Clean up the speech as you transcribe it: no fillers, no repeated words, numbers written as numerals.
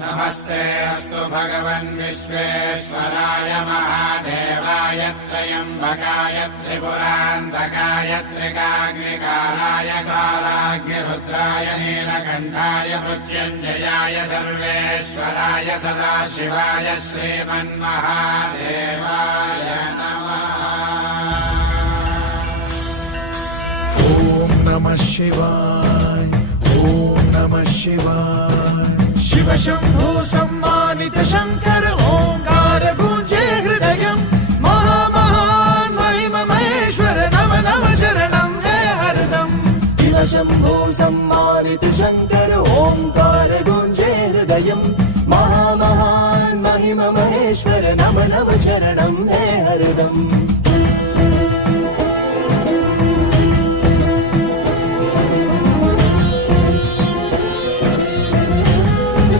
नमस्तेऽस्तु भगवन् विश्वेश्वराय महादेवाय त्र्यम्बकाय त्रिपुरान्तकाय त्रिकाग्निकालाय कालाग्निरुद्राय नीलकण्ठाय मृत्युञ्जयाय सर्वेश्वराय सदाशिवाय श्रीमन्महादेवाय नमः। ॐ नमः शिवाय, ॐ नमः शिवाय। शिव शंभो सम्मानित शंकर ओंकार गूंजे हृदयम् महामहान् महिम महेश्वर नव नव चरणं हे हरदम्। शिव शंभो सम्मानित शंकर ओंकार गूंजे हृदयम् महामहान् महिम महेश्वर नव नव चरणं हे हरदम्।